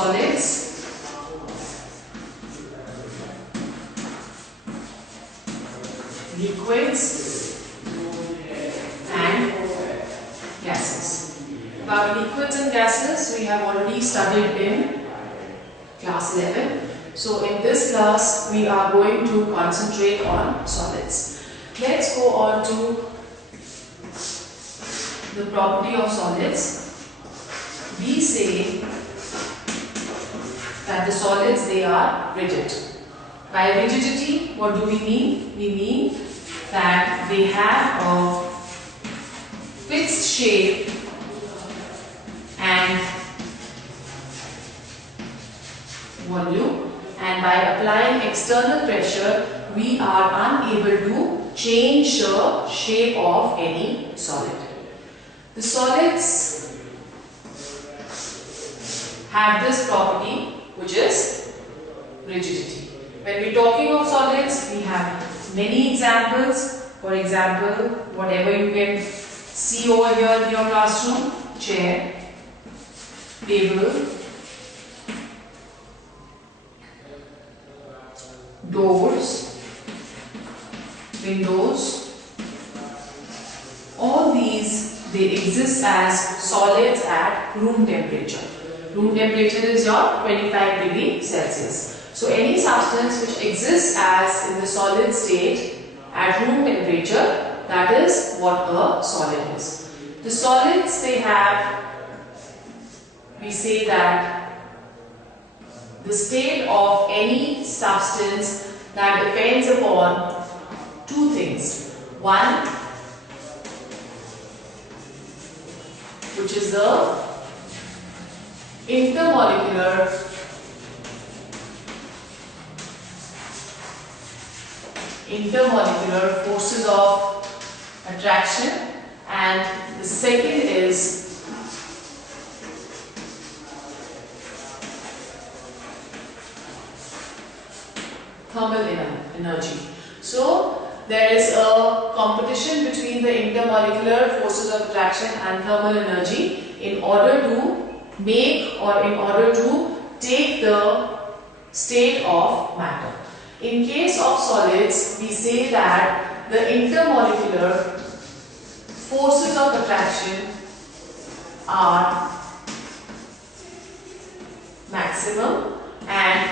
solids, liquids and gases. About liquids and gases we have already studied in class 11. So in this class we are going to concentrate on solids. Let's go on to the property of solids. We say that the solids, they are rigid. By rigidity, what do we mean? We mean that they have a fixed shape and volume, and by applying external pressure we are unable to change the shape of any solid. The solids have this property, which is rigidity. When we are talking of solids, we have many examples. For example, whatever you can see over here in your classroom: chair, table, doors, windows. All these, they exist as solids at room temperature. Room temperature is your 25 degrees Celsius. So any substance which exists as in the solid state at room temperature, that is what a solid is. The solids, they have, we say that the state of any substance that depends upon two things. One, which is the intermolecular forces of attraction, and the second is thermal energy. So there is a competition between the intermolecular forces of attraction and thermal energy in order to make, or in order to take the state of matter. In case of solids, we say that the intermolecular forces of attraction are maximum and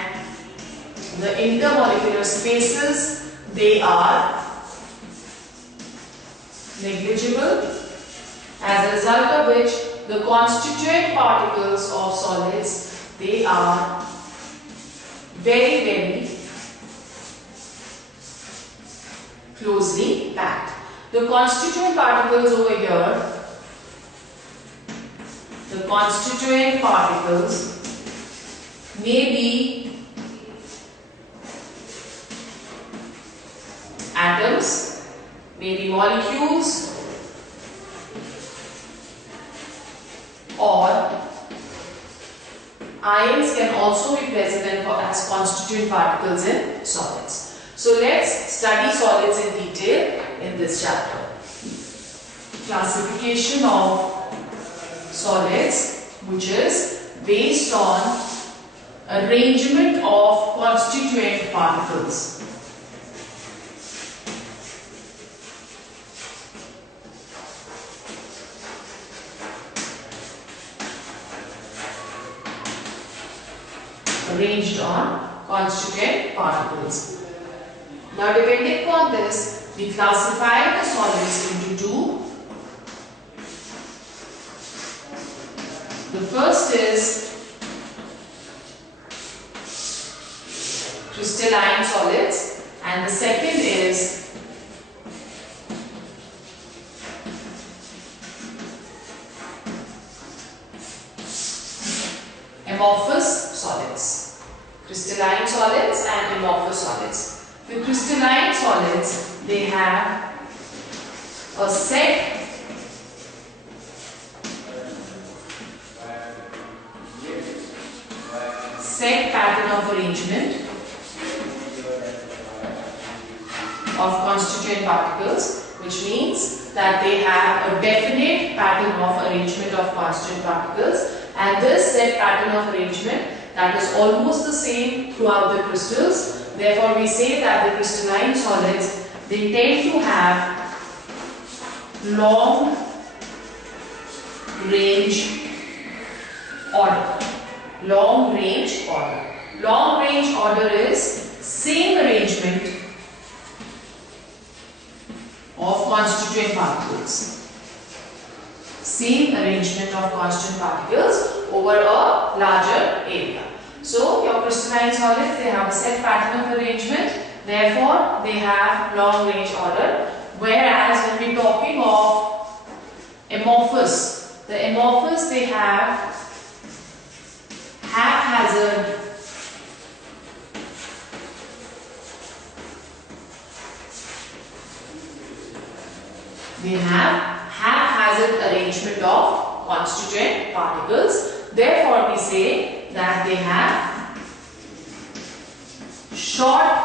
the intermolecular spaces, they are negligible, as a result of which the constituent particles of solids, they are very, very closely packed. The constituent particles over here, the constituent particles may be atoms, may be molecules, or ions can also be present as constituent particles in solids. So let's study solids in detail in this chapter. Classification of solids, which is based on arrangement of constituent particles. Arranged on constituent particles. Now, depending upon this, we classify the solids into two. The first is crystalline solids, and the second is amorphous solids. Crystalline solids and amorphous solids. The crystalline solids, they have a set pattern of arrangement of constituent particles, which means that they have a definite pattern of arrangement of constituent particles, and this set pattern of arrangement that is almost the same throughout the crystals. Therefore, we say that the crystalline solids, they tend to have long range order. Long range order. Long range order is same arrangement of constituent particles. Same arrangement of constant particles over a larger area. So your crystalline solids, they have a set pattern of arrangement, therefore they have long range order. Whereas when we are talking of amorphous, the amorphous, they have haphazard arrangement of constituent particles. Therefore, we say that they have short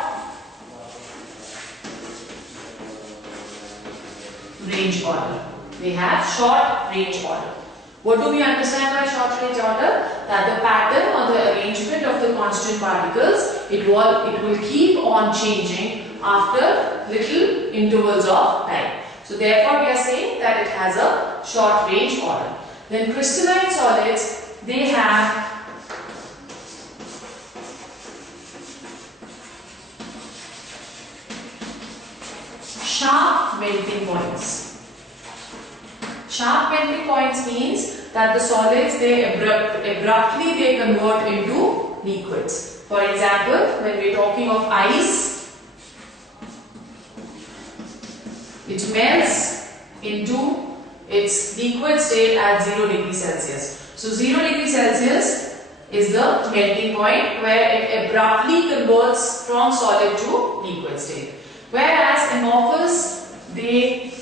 range order. They have short range order. What do we understand by short range order? That the pattern or the arrangement of the constant particles, it will keep on changing after little intervals of time. So therefore we are saying that it has a short range order. Then crystalline solids, they have sharp melting points. Sharp melting points means that the solids, they abruptly they convert into liquids. For example, when we are talking of ice, it melts into its liquid state at 0 degrees Celsius. So 0 degrees Celsius is the melting point where it abruptly converts from solid to liquid state. Whereas amorphous, they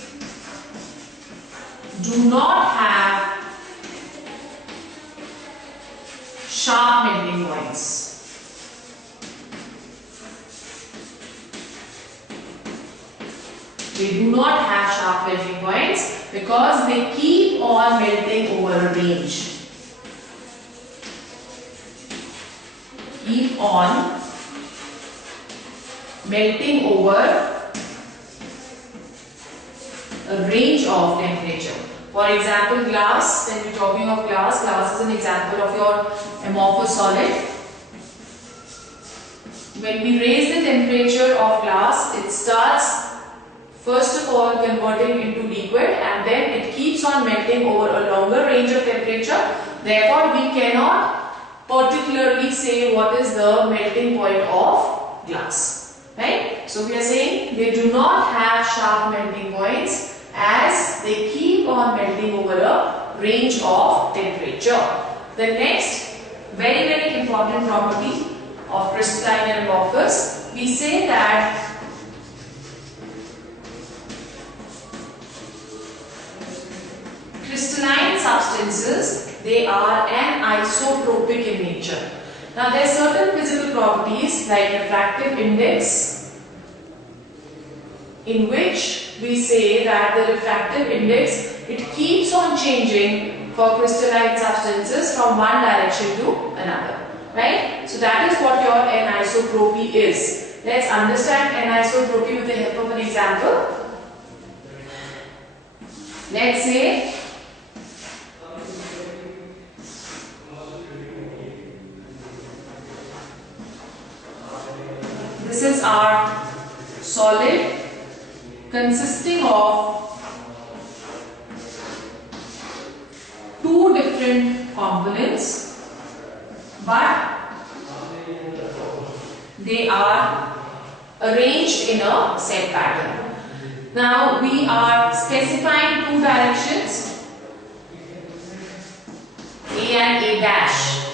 do not have sharp melting points. They do not have sharp melting points because they keep on melting over a range. Keep on melting over a range of temperature. For example, glass, when we are talking of glass, glass is an example of your amorphous solid. When we raise the temperature of glass, it starts first of all converting into liquid and then it keeps on melting over a longer range of temperature. Therefore, we cannot particularly say what is the melting point of glass. Right? So, we are saying they do not have sharp melting points as they keep on melting over a range of temperature. The next very, very important property of crystalline and amorphous, we say that crystalline substances, they are anisotropic in nature. Now there are certain physical properties like refractive index, in which we say that the refractive index, it keeps on changing for crystalline substances from one direction to another. Right? So that is what your anisotropy is. Let's understand anisotropy with the help of an example. Let's say this is our solid consisting of two different components, but they are arranged in a set pattern. Now we are specifying two directions, A and A dash.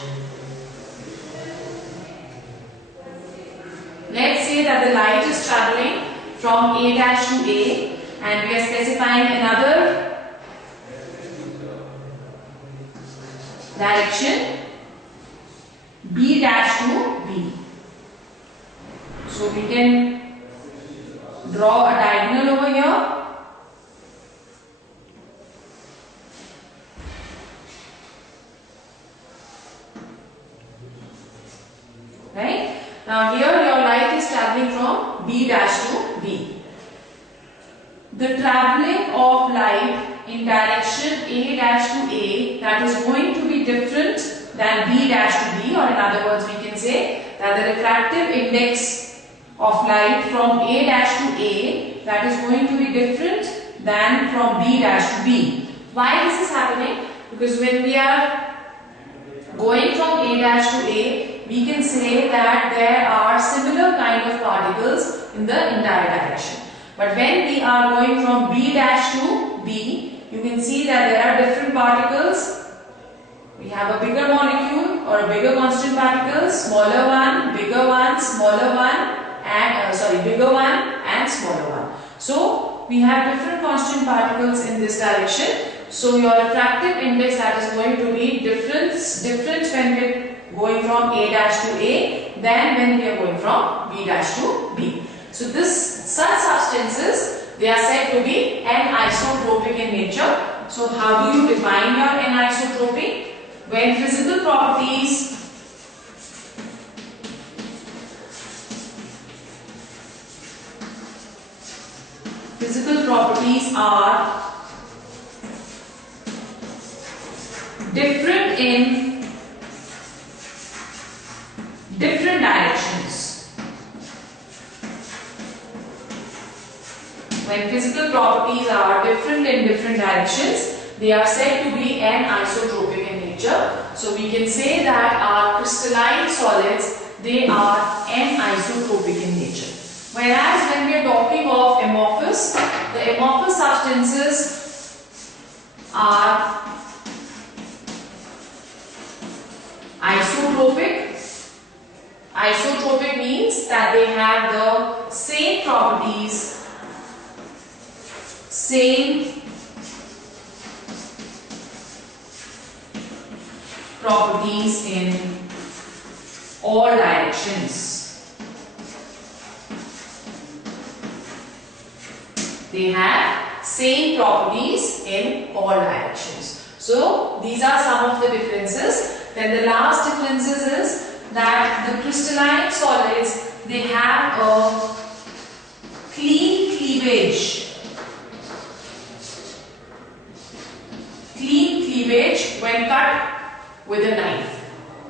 Let's say that the light is traveling from A dash to A and we are specifying another direction, B dash to B. So we can draw a diagonal over here. B dash to B. The travelling of light in direction A dash to A, that is going to be different than B dash to B, or in other words we can say that the refractive index of light from A dash to A, that is going to be different than from B dash to B. Why this is happening? Because when we are going from A dash to A, we can say that there are similar kind of particles in the entire direction. But when we are going from B dash to B, you can see that there are different particles. We have a bigger molecule or a bigger constant particle, smaller one, bigger one, smaller one, and bigger one and smaller one. So we have different constant particles in this direction. So your refractive index, that is going to be different when we are going from A dash to A than when we are going from B dash to B. So such substances, they are said to be anisotropic in nature. So how do you define your anisotropy? When physical properties are different in different directions. When physical properties are different in different directions, they are said to be anisotropic in nature. So we can say that our crystalline solids, they are anisotropic in nature. Whereas when we are talking of amorphous, the amorphous substances are isotropic. Isotropic means that they have the same properties, in all directions. They have same properties in all directions. So these are some of the differences. Then the last differences is that the crystalline solids, they have a clean cleavage. Clean cleavage when cut with a knife.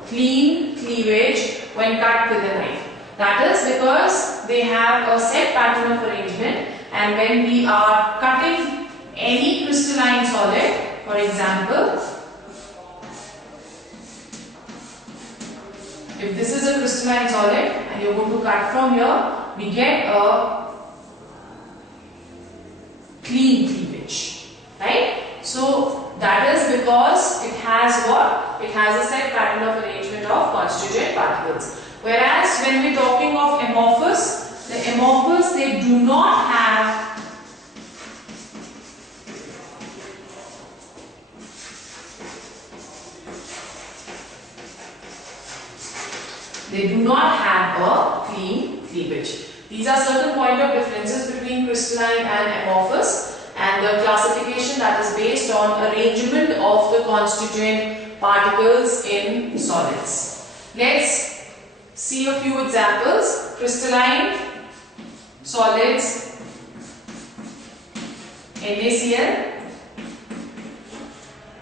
Clean cleavage when cut with a knife. That is because they have a set pattern of arrangement, and when we are cutting any crystalline solid, for example, if this is a crystalline solid and you are going to cut from here, we get a clean cleavage, right? So that is because it has what? It has a set pattern of arrangement of constituent particles. Whereas when we are talking of amorphous, the amorphous, they do not have a clean cleavage. These are certain point of differences between crystalline and amorphous, and the classification that is based on arrangement of the constituent particles in solids. Let's see a few examples. Crystalline solids, NaCl,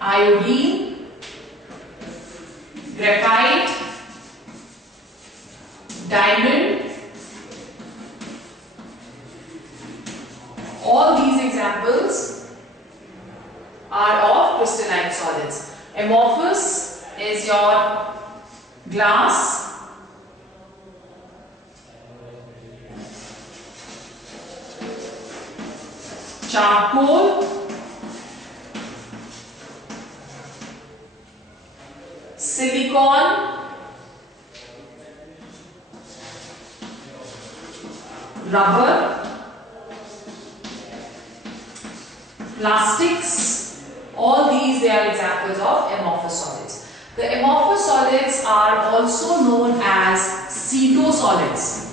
iodine, graphite, diamond. All these examples are of crystalline solids. Amorphous is your glass, charcoal, silicon, rubber, plastics. All these, they are examples of amorphous solids. The amorphous solids are also known as pseudosolids.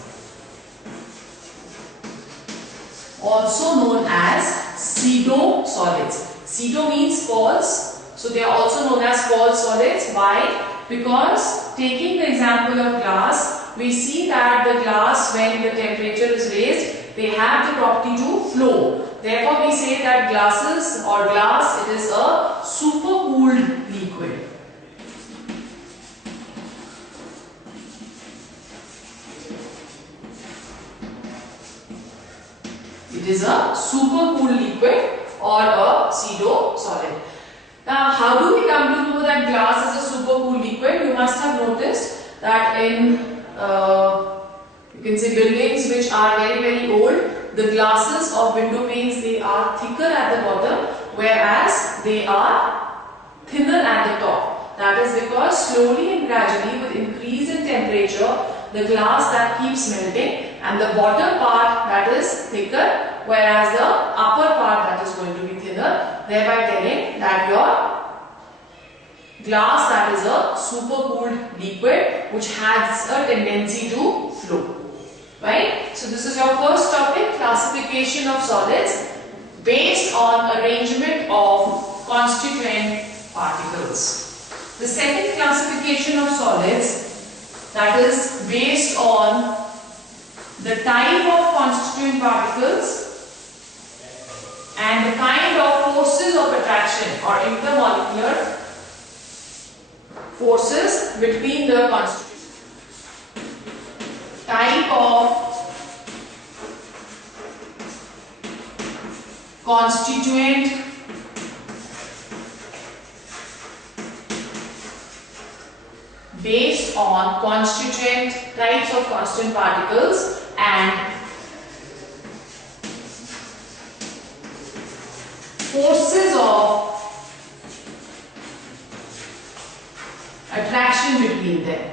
Also known as pseudosolids. Pseudo means false, so they are also known as false solids. Why? Because taking the example of glass, we see that the glass, when the temperature is raised, they have the property to flow. Therefore, we say that glasses or glass, it is a supercooled liquid. It is a supercooled liquid or a pseudo solid. Now, how do we come to know that glass is a supercooled liquid? You must have noticed that in you can say buildings which are very old, the glasses of window panes, they are thicker at the bottom, whereas they are thinner at the top. That is because slowly and gradually, with increase in temperature, the glass that keeps melting and the bottom part that is thicker, whereas the upper part that is going to be thinner, thereby telling that your glass that is a supercooled liquid which has a tendency to flow. Right? So this is your first topic, classification of solids based on arrangement of constituent particles. The second classification of solids, that is based on the type of constituent particles and the kind of forces of attraction or intermolecular forces between the constituent. Type of constituent based on constituent types of constituent particles and forces of attraction between them.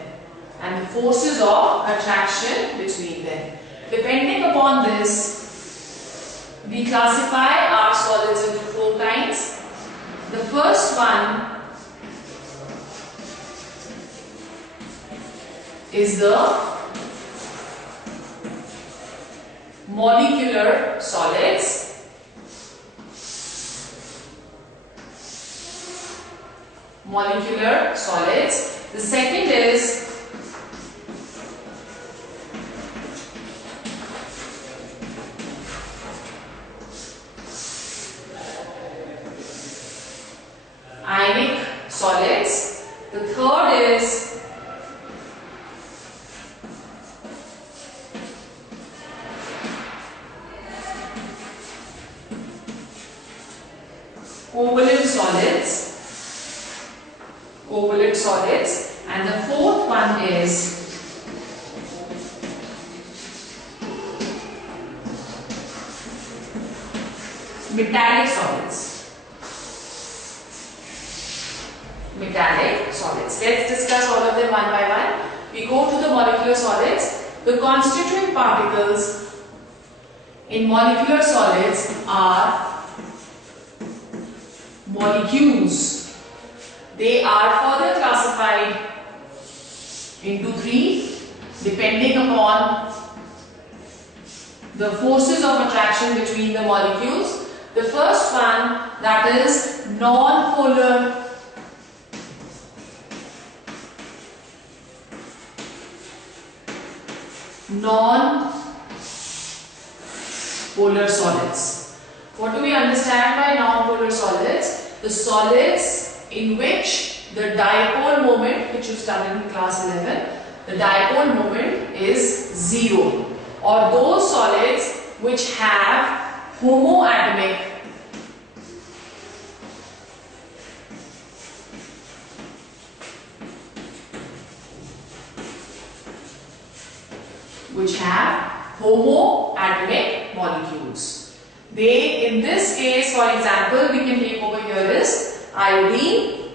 And the forces of attraction between them. Depending upon this, we classify our solids into four kinds. The first one is the molecular solids. Molecular solids. The second is ionic solids. The third is covalent solids. Covalent solids. And the fourth one is metallic solids. Metallic solids. Let's discuss all of them one by one. We go to the molecular solids. The constituent particles in molecular solids are molecules. They are further classified into three depending upon the forces of attraction between the molecules. The first one, that is non-polar solids. What do we understand by non-polar solids? The solids in which the dipole moment, which you studied in class 11, the dipole moment is zero, or those solids which have homoatomic molecules. They, in this case, for example, we can take over here is iodine,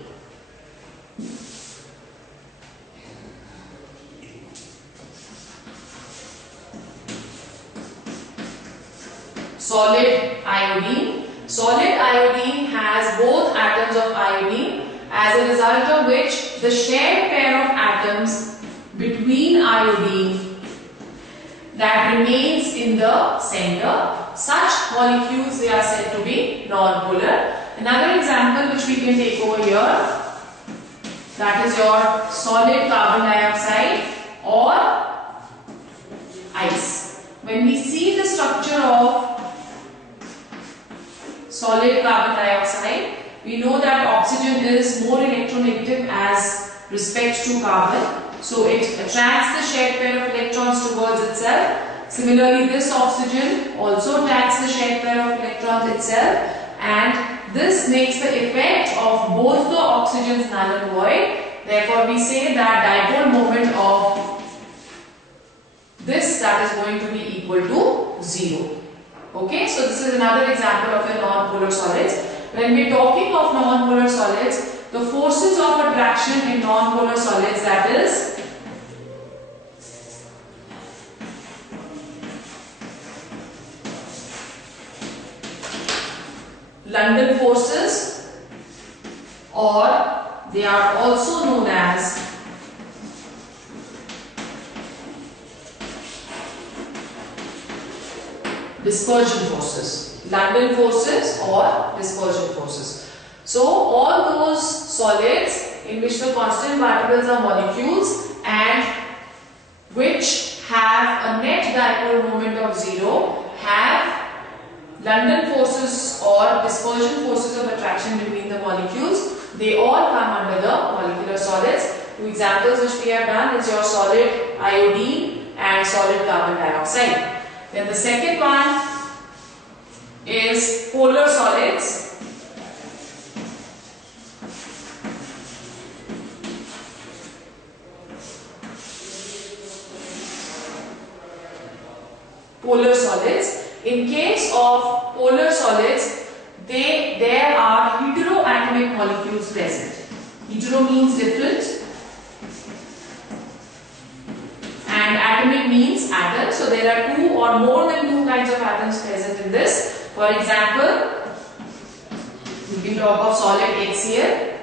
solid iodine. Solid iodine has both atoms of iodine, as a result of which the shared pair of atoms between iodine that remains in the center, such molecules, they are said to be non-polar. Another example which we can take over here, that is your solid carbon dioxide or ice. When we see the structure of solid carbon dioxide, we know that oxygen is more electronegative as respect to carbon. So it attracts the shared pair of electrons towards itself. Similarly, this oxygen also attracts the shared pair of electrons itself, and this makes the effect of both the oxygens null and void. Therefore, we say that dipole moment of this that is going to be equal to 0. Okay, so this is another example of a non-polar solids. When we are talking of non-polar solids, the forces of attraction in non-polar solids, that is London forces, or they are also known as dispersion forces. London forces or dispersion forces. So all those solids in which the constant particles are molecules and which have a net dipole moment of 0 have London forces or dispersion forces of attraction between the molecules. They all come under the molecular solids. Two examples which we have done is your solid iodine and solid carbon dioxide. Then the second one is polar solids. Polar solids. In case of polar solids, there are heteroatomic molecules present. Hetero means different and atomic means atom. So there are two or more than two kinds of atoms present in this. For example, we can talk of solid HCl.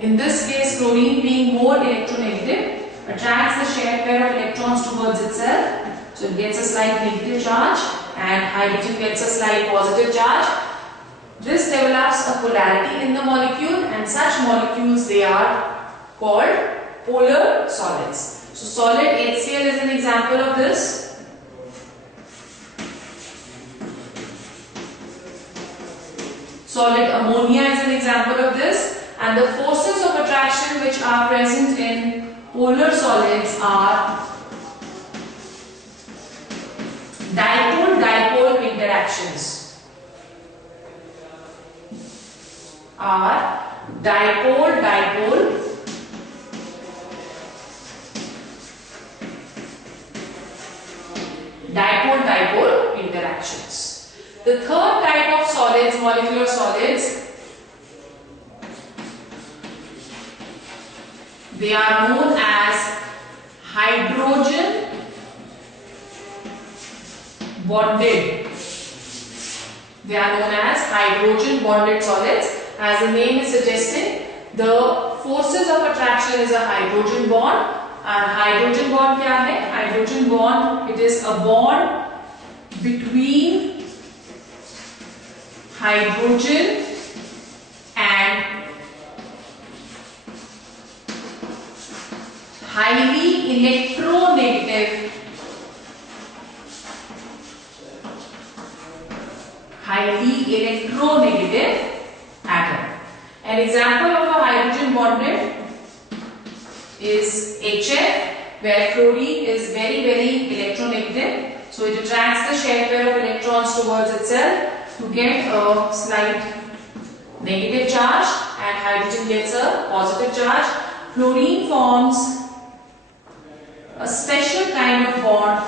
In this case, chlorine being more electronegative attracts the shared pair of electrons towards itself. So it gets a slight negative charge and hydrogen gets a slight positive charge. This develops a polarity in the molecule, and such molecules, they are called polar solids. So solid HCl is an example of this. Solid ammonia is an example of this, and the forces of attraction which are present in polar solids are dipole-dipole interactions. Dipole interactions. The third type of solids, molecular solids, they are known as hydrogen bonded. They are known as hydrogen bonded solids. As the name is suggesting, the forces of attraction is a hydrogen bond. And hydrogen bond क्या है? Hydrogen bond, it is a bond between hydrogen and highly electronegative atom. An example of a hydrogen bonded is HF, where chlorine is very electronegative. So it attracts the shared pair of electrons towards itself to get a slight negative charge, and hydrogen gets a positive charge. Chlorine forms a special kind of bond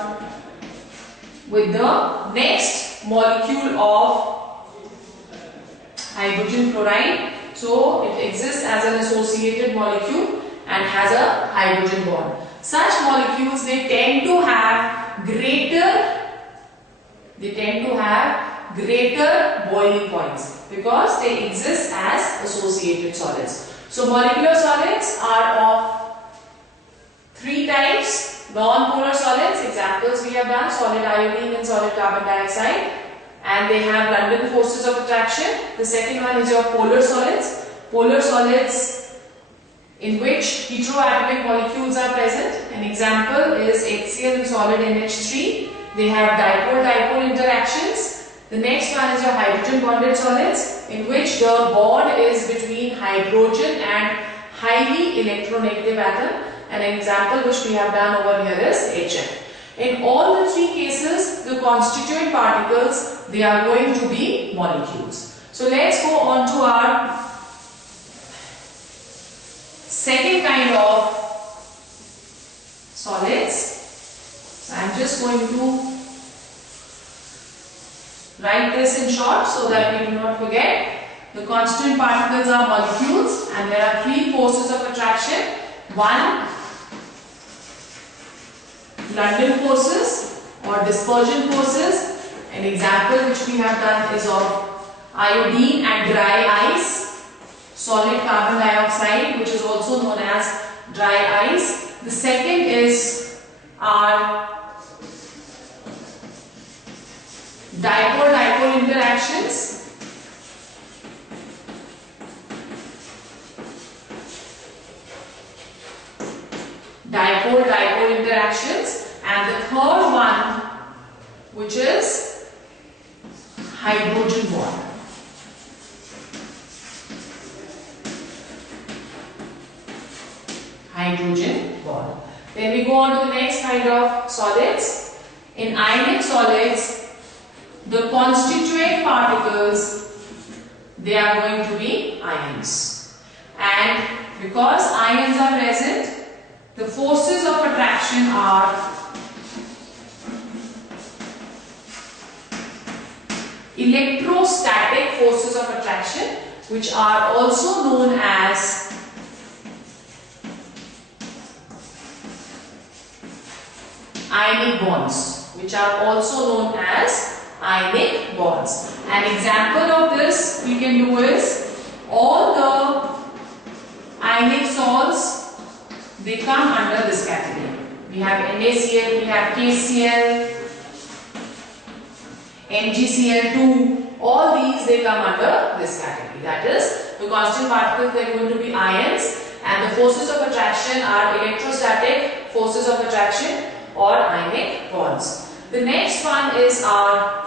with the next molecule of hydrogen chloride. So it exists as an associated molecule and has a hydrogen bond. Such molecules, they tend to have greater boiling points because they exist as associated solids. So molecular solids are of three types. Non-polar solids, examples we have done, solid iodine and solid carbon dioxide, and they have London forces of attraction. The second one is your polar solids. Polar solids in which heteroatomic molecules are present. An example is HCl and solid NH3. They have dipole-dipole interactions. The next one is your hydrogen bonded solids, in which the bond is between hydrogen and highly electronegative atom. And an example which we have done over here is HF. In all the three cases, the constituent particles, they are going to be molecules. So let's go on to our second kind of solids. So I am just going to write this in short so that we do not forget. The constituent particles are molecules, and there are three forces of attraction. One, London forces or dispersion forces. An example which we have done is of iodine and dry ice, solid carbon dioxide, which is also known as dry ice. The second is our dipole-dipole interactions. Dipole-dipole interactions. And the third one, which is hydrogen bond. Hydrogen bond. Then we go on to the next kind of solids. In ionic solids, the constituent particles, they are going to be ions. And because ions are present, the forces of attraction are electrostatic forces of attraction, which are also known as ionic bonds, which are also known as ionic bonds. An example of this we can do is all the ionic salts, they come under this category. We have NaCl, we have KCl, MgCl2, all these they come under this category. That is, the constant particles, they are going to be ions, and the forces of attraction are electrostatic forces of attraction or ionic bonds. The next one is our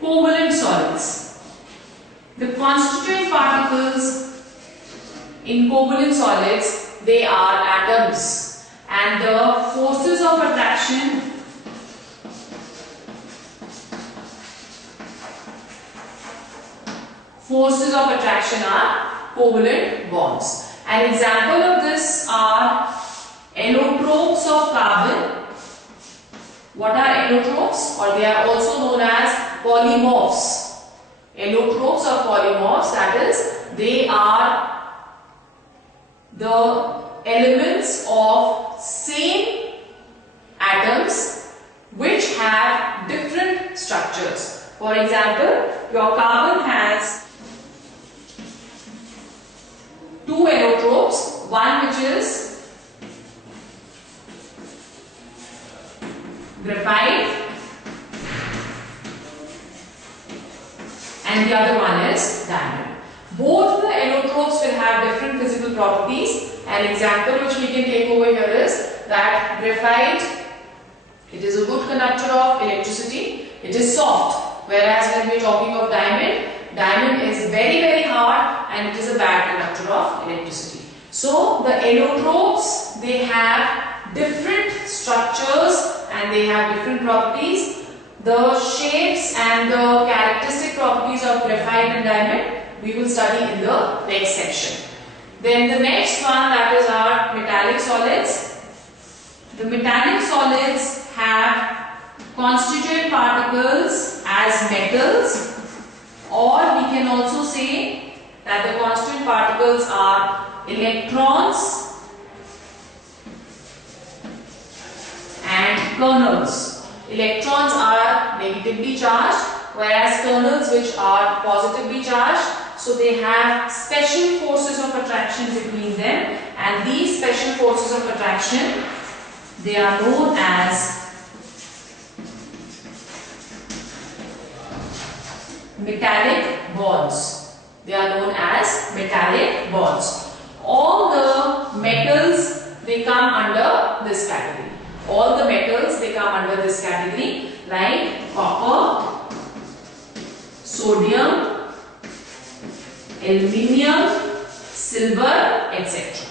covalent solids. The constituent particles in covalent solids, they are atoms, and the forces of attraction are covalent bonds. An example of this are allotropes of carbon. What are allotropes? Or they are also known as polymorphs. Allotropes or polymorphs, that is, they are the elements of same atoms which have different structures. For example, your carbon has two allotropes, one which is graphite and the other one is diamond. Both the allotropes will have different physical properties. An example which we can take over here is that graphite, it is a good conductor of electricity, it is soft, whereas when we are talking of diamond, diamond is very, very hard and it is a bad conductor of electricity. So the allotropes, they have different structures and they have different properties. The shapes and the characteristic properties of graphite and diamond we will study in the next section. Then the next one, that is our metallic solids. The metallic solids have constituent particles as metals, or we can also say that the constituent particles are electrons and kernels. Electrons are negatively charged, whereas kernels which are positively charged. So they have special forces of attraction between them, and these special forces of attraction, they are known as metallic bonds. They are known as metallic bonds. all the metals, they come under this category. All the metals, they come under this category, like copper, sodium, aluminium, silver, etc.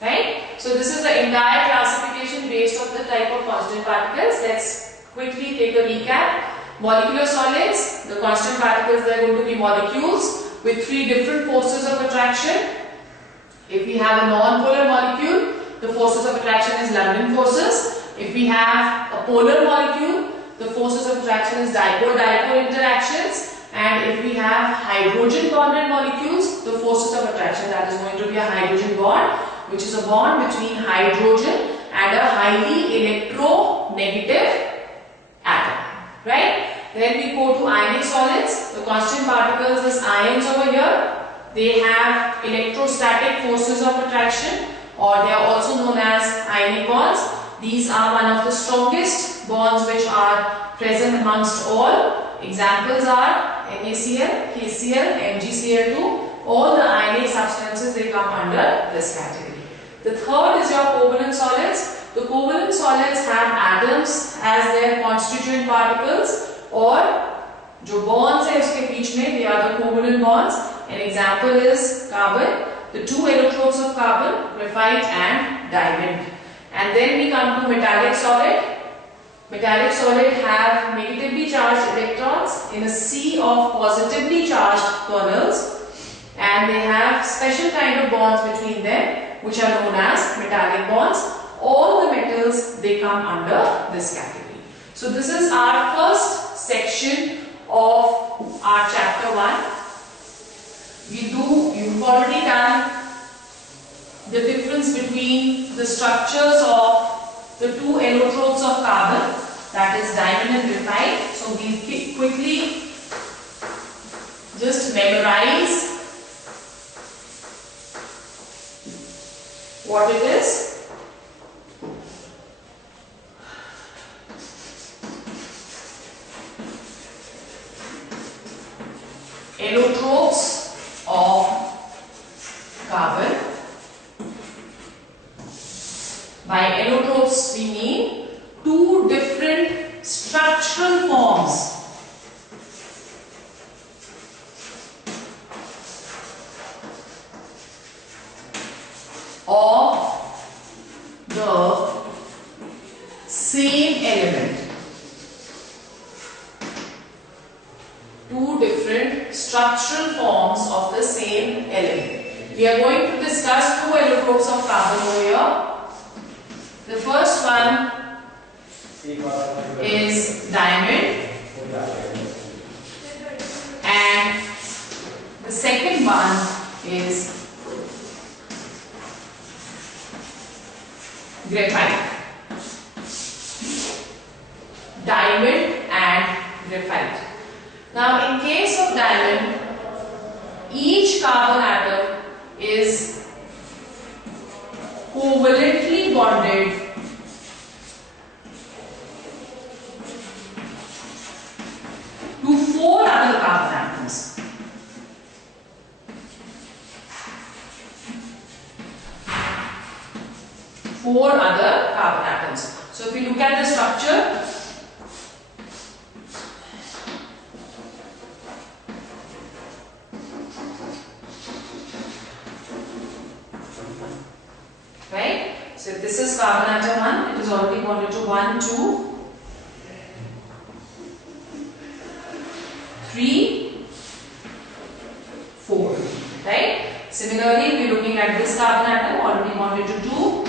Right? So this is the entire classification based on the type of constant particles. Let's quickly take a recap. Molecular solids, the constant particles, they are going to be molecules with 3 different forces of attraction. If we have a non-polar molecule, the forces of attraction is London forces. If we have a polar molecule, the forces of attraction is dipole-dipole interactions. And if we have hydrogen bonded molecules, the forces of attraction, that is going to be a hydrogen bond, which is a bond between hydrogen and a highly electronegative atom. Right? Then we go to ionic solids. The constant particles is ions over here. They have electrostatic forces of attraction, or they are also known as ionic bonds. These are one of the strongest bonds which are present amongst all. Examples are NaCl, KCl, MgCl2. All the ionic substances, they come under this category. The third is your covalent solids. The covalent solids have atoms as their constituent particles, or जो bonds है उसके बीच में, they are the covalent bonds. An example is carbon, the 2 electrodes of carbon, graphite and diamond. And then we come to metallic solid. Metallic solid have negatively charged electrons in a sea of positively charged kernels, and they have special kind of bonds between them which are known as metallic bonds. All the metals, they come under this category. So this is our first section of our chapter 1. You've already done the difference between the structures of the 2 electrodes of carbon, that is diamond and graphite. So we quickly just memorize what it is. Allotropes of carbon. By allotropes we mean 2 different structural forms of the same element. 2 different structural forms of the same element. We are going to discuss 2 allotropes of carbon over here. The first one is diamond, and the second one is graphite. Diamond and graphite. Now in case of diamond, each carbon atom is covalently bonded to 4 other carbon atoms. Four other carbon atoms. So if we look at the structure, right? So if this is carbon atom 1, it is already bonded to 1, 2, 3, 4, right? Similarly, we are looking at this carbon atom already bonded to 2,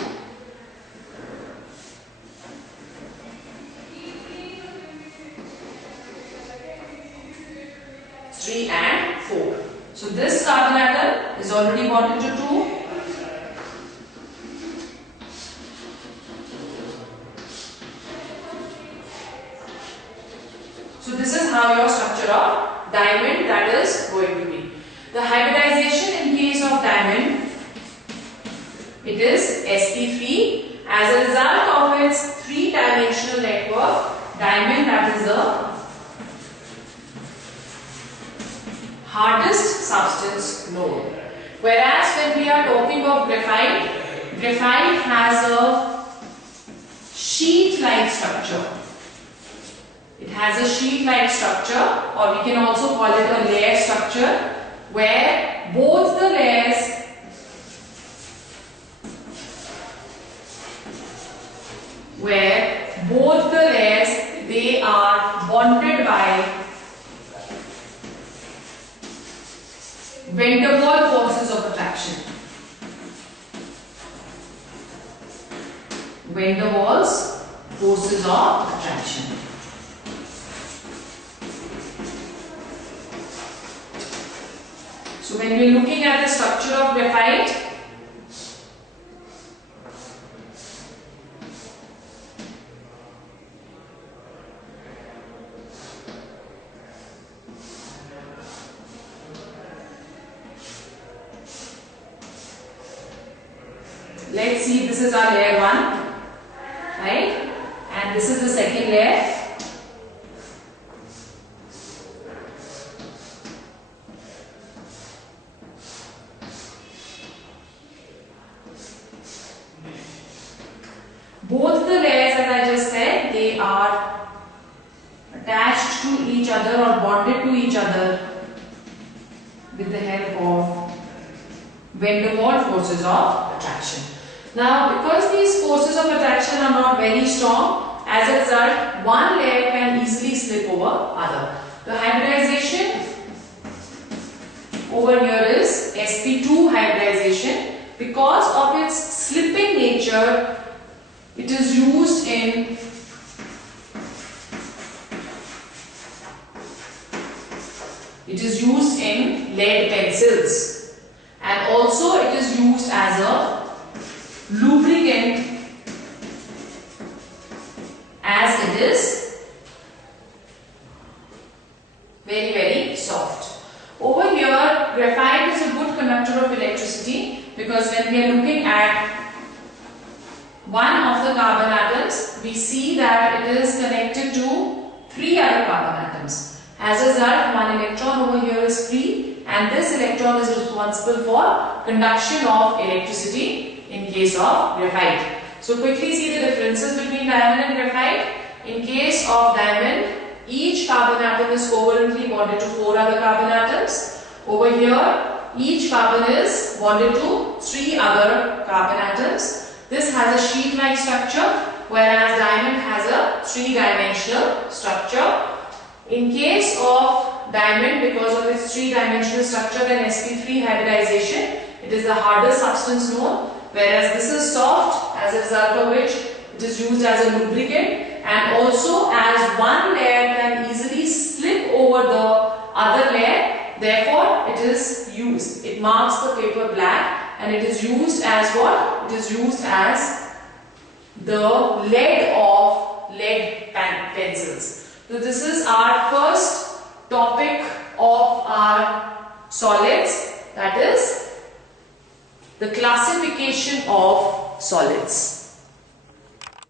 3 and 4. So this carbon atom is already bonded to 2, so this is how your structure of diamond that is going to be. The hybridization in case of diamond, it is sp3. As a result of its 3-dimensional network, diamond, that is the hardest substance known. Whereas when we are talking of graphite, graphite has a sheet-like structure. It has a sheet-like structure, or we can also call it a layer structure, where both the layers they are bonded by van der Waals forces of attraction. Van der Waals forces of attraction. So when we are looking at the structure of graphite, let's see, this is our layer 1, right? And this is the second layer. Both the layers, as I just said, they are attached to each other or bonded to each other with the help of van der Waals forces of attraction. Now, because these forces of attraction are not very strong, as a result, one layer can easily slip over other. The hybridization over here is sp2 hybridization. Because of its slipping nature, it is used in lead pencils, and also it is used as a lubricant, as it is very soft. Over here, graphite is a good conductor of electricity, because when we are looking at one of the carbon atoms, we see that it is connected to 3 other carbon atoms. As a result, one electron over here is free, and this electron is responsible for conduction of electricity in case of graphite. So quickly see the differences between diamond and graphite. In case of diamond, each carbon atom is covalently bonded to 4 other carbon atoms. Over here, each carbon is bonded to 3 other carbon atoms. This has a sheet-like structure, whereas diamond has a 3-dimensional structure. In case of diamond, because of its 3-dimensional structure and sp3 hybridization, it is the hardest substance known, whereas this is soft, as a result of which it is used as a lubricant, and also as one layer can easily slip over the other layer, therefore it is used. It marks the paper black, and it is used as what? It is used as the lead of lead pencils. So this is our first topic of our solids, that is the classification of solids.